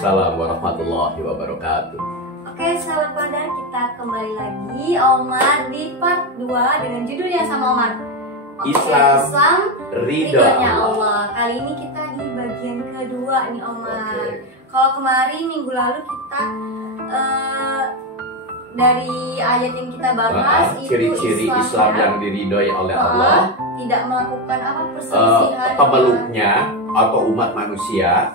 Waalaikumsalam warahmatullahi wabarakatuh. Oke, sahabat Padan, kita kembali lagi Omar di part 2 dengan judul yang sama, Omar. Islam Ridhonya Allah. Kali ini kita di bagian kedua nih, Omar. Kalau kemarin minggu lalu kita dari ayat yang kita bahas itu ciri-ciri Islam yang diridhoi oleh Allah, tidak melakukan perselisihan pemeluknya atau umat manusia,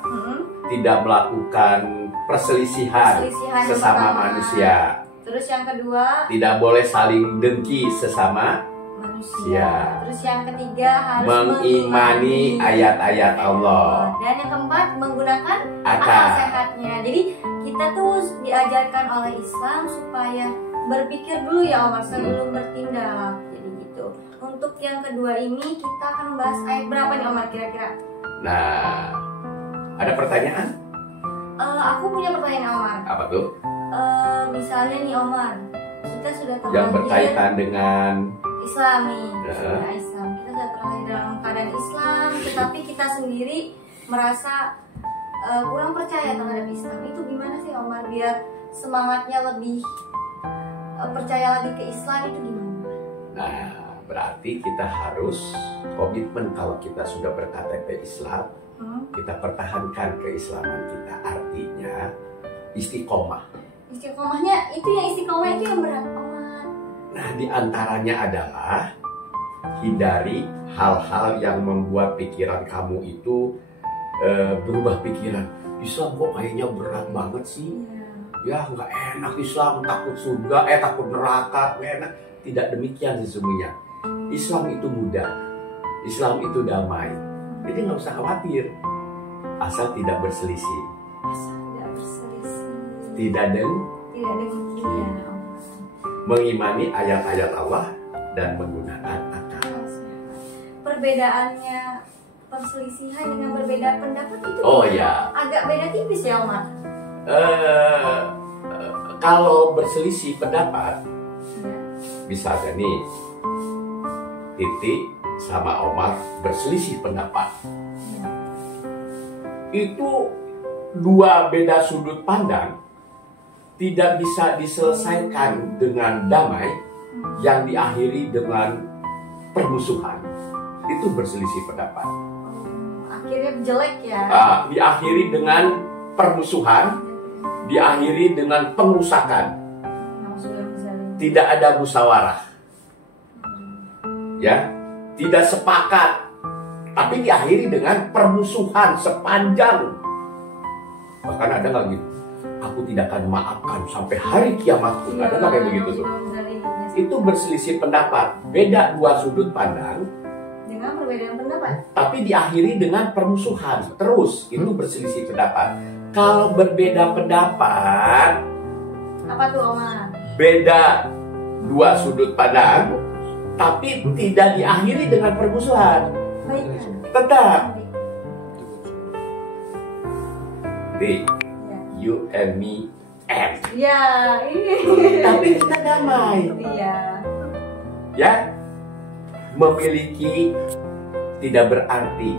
tidak melakukan perselisihan sesama manusia. Terus yang kedua, tidak boleh saling dengki sesama manusia. Terus yang ketiga, harus mengimani ayat-ayat Allah. Dan yang keempat, menggunakan akal akal sehatnya. Jadi kita tuh diajarkan oleh Islam supaya berpikir dulu ya, Omar, sebelum bertindak. Jadi gitu. Untuk yang kedua ini kita akan membahas ayat berapa nih, Omar, kira-kira? Nah, ada pertanyaan? Aku punya pertanyaan, Omar. Apa tuh? Misalnya nih, Omar, kita sudah terlahir yang berkaitan dengan Islam nih, Islam. Kita sudah terlahir dalam keadaan Islam, tetapi kita sendiri merasa kurang percaya terhadap Islam. Itu gimana sih, Omar, biar semangatnya lebih percaya lagi ke Islam, itu gimana? Nah, berarti kita harus komitmen. Kalau kita sudah berKTP Islam, kita pertahankan keislaman kita. Artinya istiqomah. Istiqomahnya itu yang istiqomah itu yang berat, Omar. Nah, diantaranya adalah hindari hal-hal yang membuat pikiran kamu itu berubah pikiran. Islam kok kayaknya berat banget sih. Ya nggak enak Islam, takut surga, takut neraka, nggak enak. Tidak demikian sesungguhnya. Islam itu mudah, Islam itu damai. Jadi nggak usah khawatir, asal tidak berselisih. Asal tidak berselisih. Tidak demikian. Mengimani ayat-ayat Allah dan menggunakan akal. Perbedaannya perselisihan dengan berbeda pendapat itu agak beda tipis ya, Omar. Kalau berselisih pendapat, misalnya nih, Titi sama Omar berselisih pendapat, itu dua beda sudut pandang tidak bisa diselesaikan dengan damai, yang diakhiri dengan permusuhan. Itu berselisih pendapat. Akhirnya jelek ya. Diakhiri dengan permusuhan, diakhiri dengan pengusakan. Tidak ada musyawarah, ya, tidak sepakat, tapi diakhiri dengan permusuhan sepanjang. Bahkan ada nggak gitu? Aku tidak akan maafkan sampai hari kiamat pun. Ada nggak kayak begitu tuh? Itu berselisih pendapat, beda dua sudut pandang dengan perbedaan pendapat, tapi diakhiri dengan permusuhan terus. Itu berselisih pendapat. Kalau berbeda pendapat, apa tuh, Omar? Beda dua sudut pandang, tapi tidak diakhiri dengan permusuhan. Tetap di you and me and. Ya, tapi kita damai. Iya. Ya, memiliki tidak berarti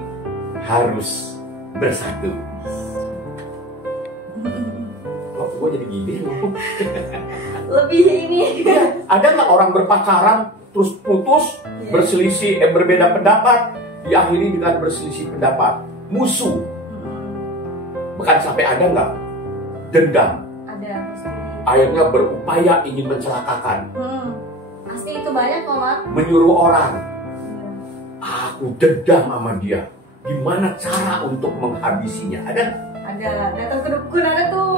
harus bersatu. Oh, gue jadi gini loh. Lebih ini. Ada nggak orang berpacaran terus putus, berselisih, berbeda pendapat, diakhiri dengan berselisih pendapat, musuh. Bahkan sampai ada nggak dendam? Ada, pasti. Akhirnya berupaya ingin mencelakakan. Pasti itu banyak, Omar. Menyuruh orang, aku dendam sama dia. Gimana cara untuk menghabisinya? Ada? Ada. Datang ke dukun ada tuh.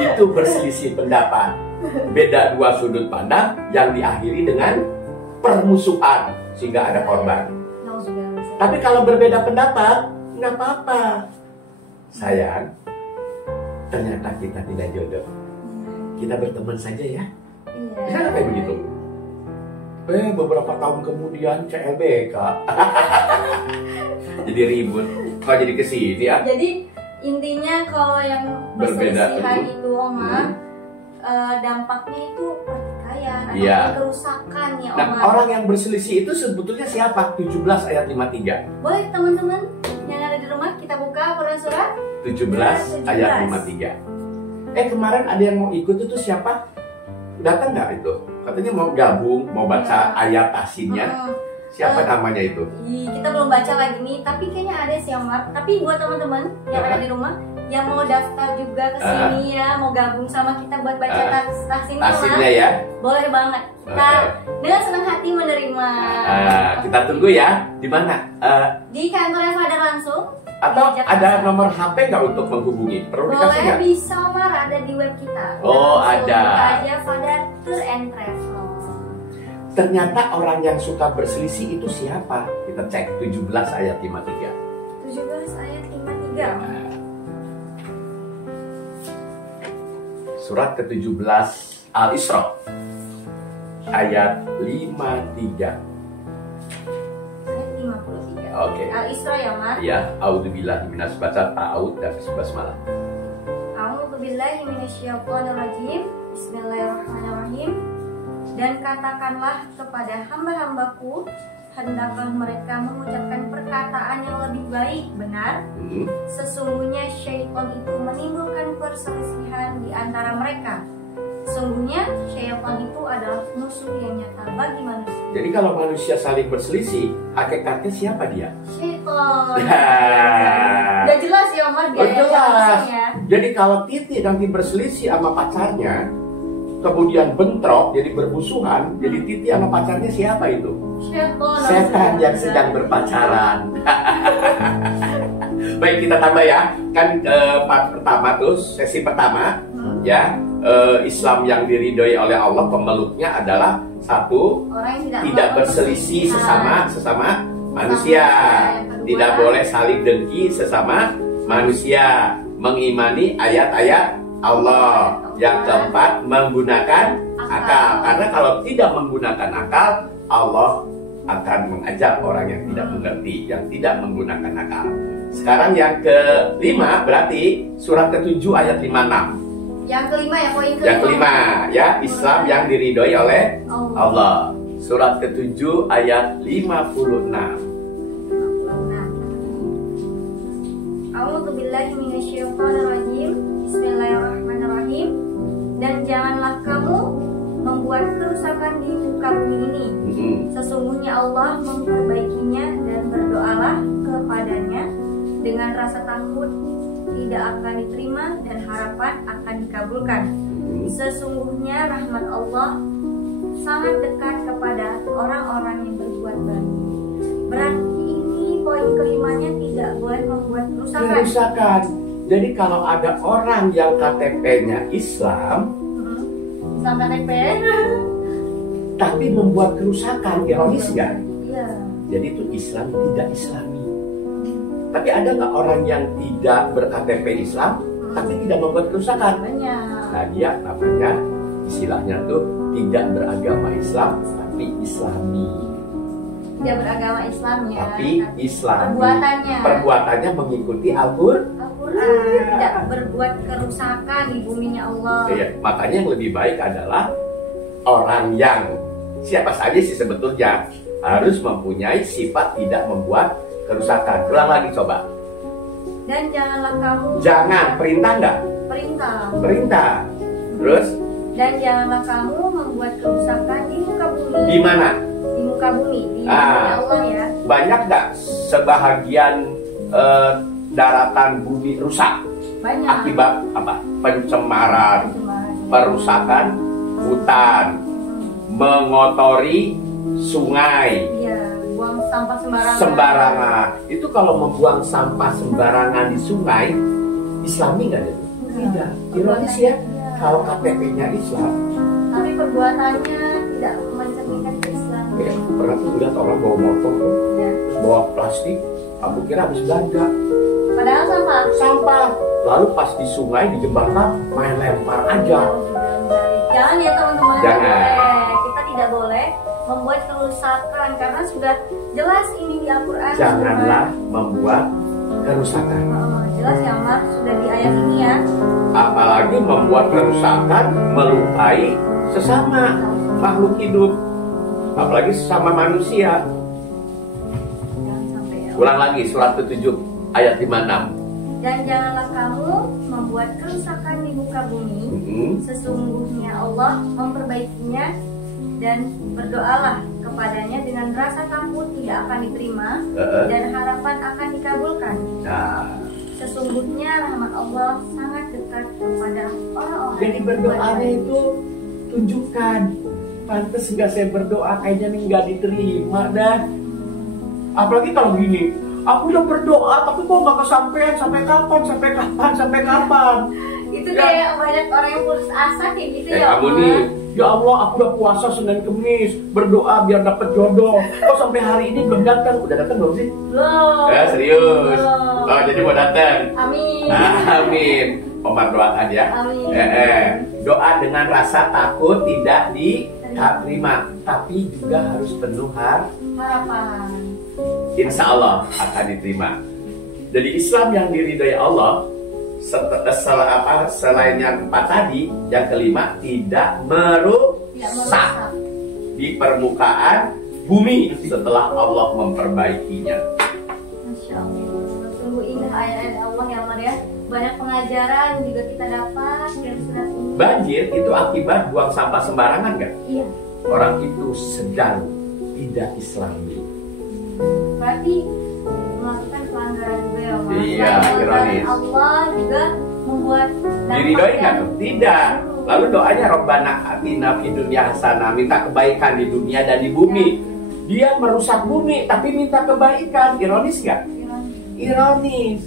Itu berselisih pendapat. Beda dua sudut pandang yang diakhiri dengan permusuhan sehingga ada korban. Tapi kalau berbeda pendapat, nggak apa-apa. Sayang, ternyata kita tidak jodoh. Kita berteman saja ya. Bisa nggak kayak begitu? Beberapa tahun kemudian CLBK. Jadi ribut. Kok jadi kesini ya? Jadi intinya kalau yang perselisihan itu, Omar, dampaknya itu pertikaian, ada kerusakan ya, Omar. Nah, orang yang berselisih itu sebetulnya siapa? 17 ayat 53. Boleh teman-teman yang ada di rumah kita buka Quran surat 17 ayat 53. Kemarin ada yang mau ikut itu siapa? Datang nggak itu? Katanya mau gabung, mau baca ayat asinnya. Siapa namanya itu? Kita belum baca lagi nih, tapi kayaknya ada sih Omar. Tapi buat teman-teman yang ada di rumah yang mau daftar juga ke sini ya, mau gabung sama kita buat baca tahsin asinnya ya. Boleh banget. Kita dengan senang hati menerima. Kita tunggu ya. Di mana? Di kantornya Father langsung. Atau ada nomor HP nggak untuk menghubungi? Perlu dikasih nggak? Boleh, bisa Omar, ada di web kita. Oh, ada. Aja Father Tour and Travel. Ternyata orang yang suka berselisih itu siapa? Kita cek 17 ayat 53. 17 ayat 53. Surat ke-17 Al-Isra ayat 53. Ayat 53. Oke. Al-Isra ya, Mas? Ya, a'udzubillahi minas baca ta'awud dan basmalah. A'udzubillahi minasyaitonirrajim. Bismillahirrahmanirrahim. Dan katakanlah kepada hamba-hambaku, hendaklah mereka mengucapkan perkataan yang lebih baik, benar. Sesungguhnya syaitan itu menimbulkan perselisihan di antara mereka. Sesungguhnya syaitan itu adalah musuh yang nyata bagi manusia. Jadi kalau manusia saling berselisih, hakikatnya siapa dia? Syaitan. Udah jelas ya Omar, biar jelas. Jadi kalau Titi nanti berselisih sama pacarnya, kemudian bentrok, jadi bermusuhan, jadi Titi sama pacarnya siapa itu? Setan yang sedang berpacaran. Baik, kita tambah ya. Kan part pertama tuh, sesi pertama ya, Islam yang diridhoi oleh Allah pemeluknya adalah satu, tidak berselisih sesama manusia, tidak boleh saling dengki sesama manusia, mengimani ayat-ayat Allah. Yang keempat, menggunakan akal. Karena kalau tidak menggunakan akal, Allah akan mengajar orang yang tidak mengerti, yang tidak menggunakan akal. Sekarang yang kelima, berarti surat ke-7 ayat 56. Yang kelima ya, poin kelima. Yang kelima ya, Islam yang diridhoi oleh Allah. Surat ke-7 ayat 56. A'udzubillahi minasyaitonirrajim. Bismillahirrahmanirrahim. Dan janganlah kamu membuat kerusakan di muka bumi ini. Sesungguhnya Allah memperbaikinya, dan berdoalah kepadanya dengan rasa takut tidak akan diterima dan harapan akan dikabulkan. Sesungguhnya rahmat Allah sangat dekat kepada orang-orang yang berbuat baik. Berarti ini poin kelimanya, tidak boleh membuat kerusakan. Jadi kalau ada orang yang KTP-nya Islam, KTP, tapi membuat kerusakan, ironis nggak? Iya. Jadi itu Islam tidak Islami. Tapi ada nggak orang yang tidak ber-KTP Islam, tapi tidak membuat kerusakan? Banyak. Nah, dia namanya, istilahnya tuh tidak beragama Islam, tapi Islami. Tidak beragama Islam ya, tapi Islami. Perbuatannya mengikuti Al-Quran. Tidak berbuat kerusakan di buminya Allah. Ya, makanya yang lebih baik adalah orang yang siapa saja sih sebetulnya harus mempunyai sifat tidak membuat kerusakan. Ulang lagi coba. Dan janganlah kamu. Jangan, perintah enggak? Perintah. Terus? Dan janganlah kamu membuat kerusakan di muka bumi. Di mana? Di muka bumi, di buminya Allah ya. Banyak nggak sebahagian daratan bumi rusak? Banyak. Akibat apa? Pencemaran, perusakan hutan, mengotori sungai. Iya, buang sampah sembarangan. Itu kalau membuang sampah sembarangan di sungai, Islami nggak ada? Tidak. Ironis ya, kalau KTP-nya Islam, tapi perbuatannya tidak mencerminkan Islam. Ya, pernah tuh lihat orang bawa motor tuh, bawa plastik, aku kira habis belanja. Padahal sampah. Lalu pas di sungai, di jembatan, main lempar aja. Jangan ya teman-teman. Jangan. Kita tidak boleh membuat kerusakan, karena sudah jelas ini di Al-Quran. Janganlah membuat kerusakan. Jelas ya Mas, sudah di ayat ini ya. Apalagi membuat kerusakan, melukai sesama makhluk hidup, apalagi sesama manusia. Jangan sampai ya. Ulang lagi surat ke-7 ayat 56. Dan janganlah kamu membuat kerusakan di muka bumi. Sesungguhnya Allah memperbaikinya, dan berdoalah kepadanya dengan rasa takut tidak akan diterima dan harapan akan dikabulkan. Sesungguhnya rahmat Allah sangat dekat kepada orang-orang. Jadi berdoanya itu tunjukkan. Pantes nggak saya berdoa kayaknya nih nggak diterima dah. Apalagi kalau gini, aku udah berdoa tapi kok nggak kesampaian, sampai kapan? Itu Ya. kayak banyak orang yang putus asa kayak gitu ya. Kamu nih, ya Allah aku udah puasa Senin Kemis, berdoa biar dapet jodoh. Kok sampai hari ini belum datang? Udah datang belum sih? Belum. Ya serius. Belum. Oh jadi mau datang. Amin. Amin. Omar doakan ya. Amin. Doa dengan rasa takut tidak diterima, tapi juga harus penuh Harapan. insya Allah akan diterima. Jadi Islam yang diridhai Allah, selain yang 4 tadi, yang kelima tidak merusak di permukaan bumi setelah Allah memperbaikinya. Masya Allah, sungguh indah ayat-ayat Allah ya Omar ya. Banyak pengajaran juga kita dapat dari surat ini. Banjir itu akibat buang sampah sembarangan nggak? Iya. Orang itu sedang tidak Islami. Berarti melakukan pelanggaran juga ya Omar. Iya, ironis. Allah juga membuat Diridhoi nggak tuh? Tidak. Lalu doanya Rabbana atina fid dunya hasanah, minta kebaikan di dunia dan di bumi. Dia merusak bumi tapi minta kebaikan. Ironis nggak? Ironis.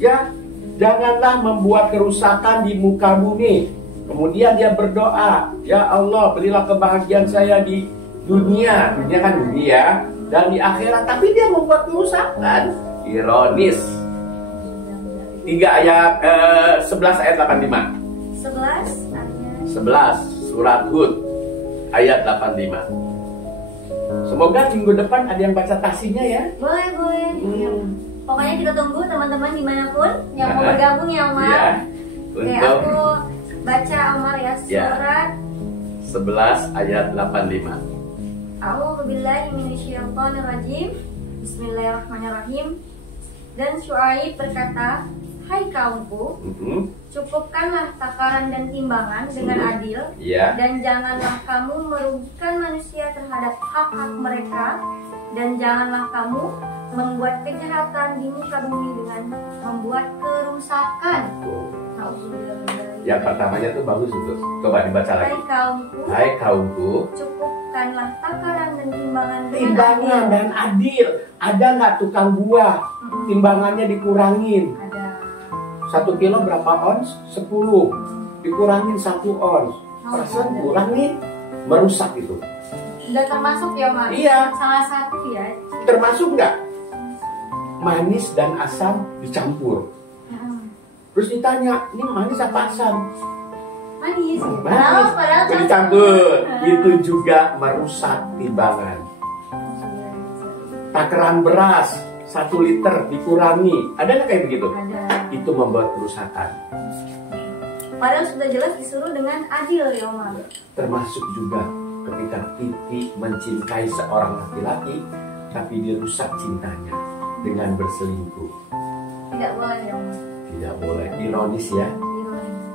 Ya, janganlah membuat kerusakan di muka bumi. Kemudian dia berdoa, ya Allah berilah kebahagiaan saya di dunia. Dunia kan dunia, dan di akhirat. Tapi dia membuat kerusakan. Ironis. 11 ayat 85. 11 surat Hud ayat 85. Semoga minggu depan ada yang baca taksinya ya. Boleh. Pokoknya kita tunggu teman-teman dimanapun yang mau bergabung ya Omar. Ya, Oke, aku baca Omar ya, surat 11 ayat 85. A'udzubillahi minasyaitonirrajim. Bismillahirrahmanirrahim. Dan Syuaib berkata, hai kaumku, cukupkanlah takaran dan timbangan dengan adil, dan janganlah kamu merugikan manusia terhadap hak-hak mereka, dan janganlah kamu membuat kejahatan di muka bumi dengan membuat kerusakan. Yang pertamanya tuh bagus tuh. Coba dibaca lagi. Hai kaumku, cukupkanlah takaran dan timbangan dan adil. Ada nggak tukang buah? Timbangannya dikurangin. Ada. 1 kilo berapa ons? 10. Dikurangin 1 ons. Perasaan kurang nih, merusak itu. Udah termasuk ya Mas? Iya. Salah satu ya. Termasuk nggak? Manis dan asam dicampur. Terus ditanya, ini manis apa asam? Manis. Padahal dicampur. Itu juga merusak timbangan. Takaran beras 1 liter dikurangi. Ada nggak kayak begitu? Ada. Itu membuat kerusakan. Padahal sudah jelas disuruh dengan adil ya Omar. Termasuk juga ketika Titi mencintai seorang laki-laki, tapi dirusak cintanya dengan berselingkuh. Tidak boleh ya Omar. Tidak boleh. Ironis ya.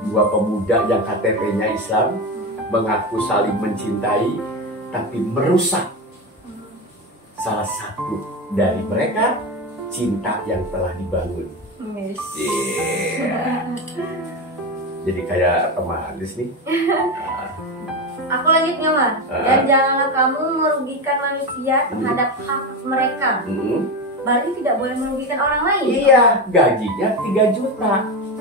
Dua pemuda yang KTP-nya Islam mengaku saling mencintai, tapi merusak salah satu dari mereka cinta yang telah dibangun. Yes. Jadi kayak pemanis nih. Aku lanjut nih Omar. Dan janganlah kamu merugikan manusia terhadap hak mereka. Berarti tidak boleh merugikan orang lain. Iya, gajinya 3 juta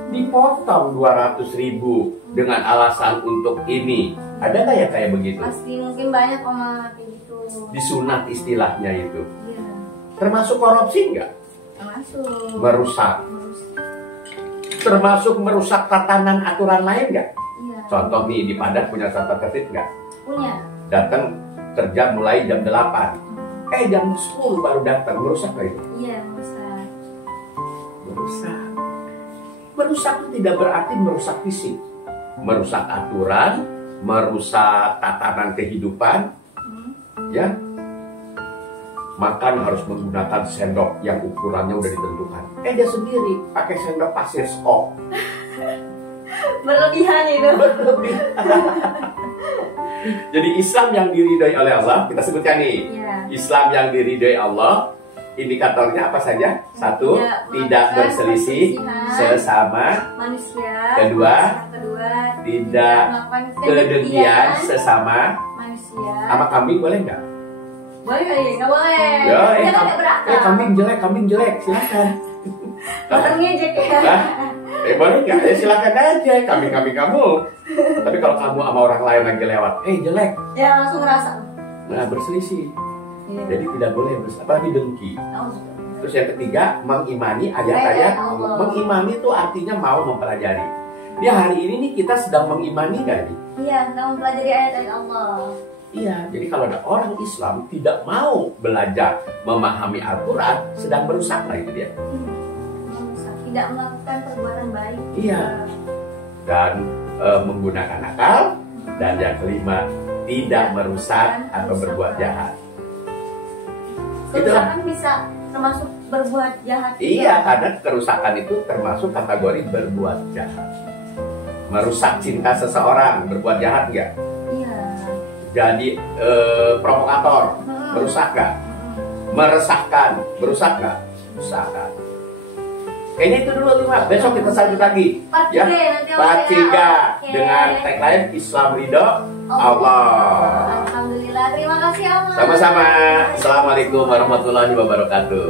dipotong 200.000 dengan alasan untuk ini. Ada nggak ya kayak begitu? Pasti mungkin banyak Omar kayak gitu. Disunat istilahnya itu. Iya. Termasuk korupsi nggak? Termasuk. Merusak. Termasuk merusak tatanan aturan lain nggak? Iya. Contoh nih, di Padang punya tata tertib nggak? Punya. Datang kerja mulai jam 8. Jam 10 baru datang. Merusak nggak itu? Iya, merusak. Merusak. Merusak itu tidak berarti merusak fisik. Merusak aturan, merusak tatanan kehidupan. Ya. makan harus menggunakan sendok yang ukurannya udah ditentukan. Dia sendiri pakai sendok pasir stok. Berlebihan itu. Jadi Islam yang diridhoi oleh Allah, kita sebutkan nih. Ya. Islam yang diridhoi Allah, indikatornya apa saja? Satu, tidak berselisih sesama manusia. Kedua, tidak tidak kedengkian sesama manusia. Sama kambing boleh nggak? Boleh kali, nggak boleh. Ya, Jangan ada berakal. kambing jelek, silakan. Orang ngejek ya. Nah, boleh nggak? Silakan aja, kambing kamu. Tapi kalau kamu sama orang lain lagi lewat, jelek. Ya langsung ngerasa. Nah, berselisih. Ya. Jadi tidak boleh apalagi dengki. Oh, Terus yang ketiga, mengimani ayat-ayat Allah. Mengimani itu artinya mau mempelajari. Dia hari ini nih kita sedang mengimani kan? Iya, sedang mempelajari ayat-ayat Allah. Iya, jadi kalau ada orang Islam tidak mau belajar memahami Al-Quran, sedang merusak lah itu dia. Tidak melakukan perbuatan baik. Iya. Dan menggunakan akal. Dan yang kelima, tidak merusak atau berbuat jahat. Kerusakan bisa termasuk berbuat jahat. Iya, karena kerusakan itu termasuk kategori berbuat jahat. Merusak cinta seseorang, berbuat jahat nggak? Iya. Jadi provokator, merusak nggak? Meresahkan, merusak nggak? Merusakkan. Kayaknya itu dulu 5. Besok kita sambut lagi. Part 3 nanti. Part 3 dengan tagline Islam Ridho Allah. Alhamdulillah, terima kasih Allah. Sama-sama. Assalamualaikum warahmatullahi wabarakatuh.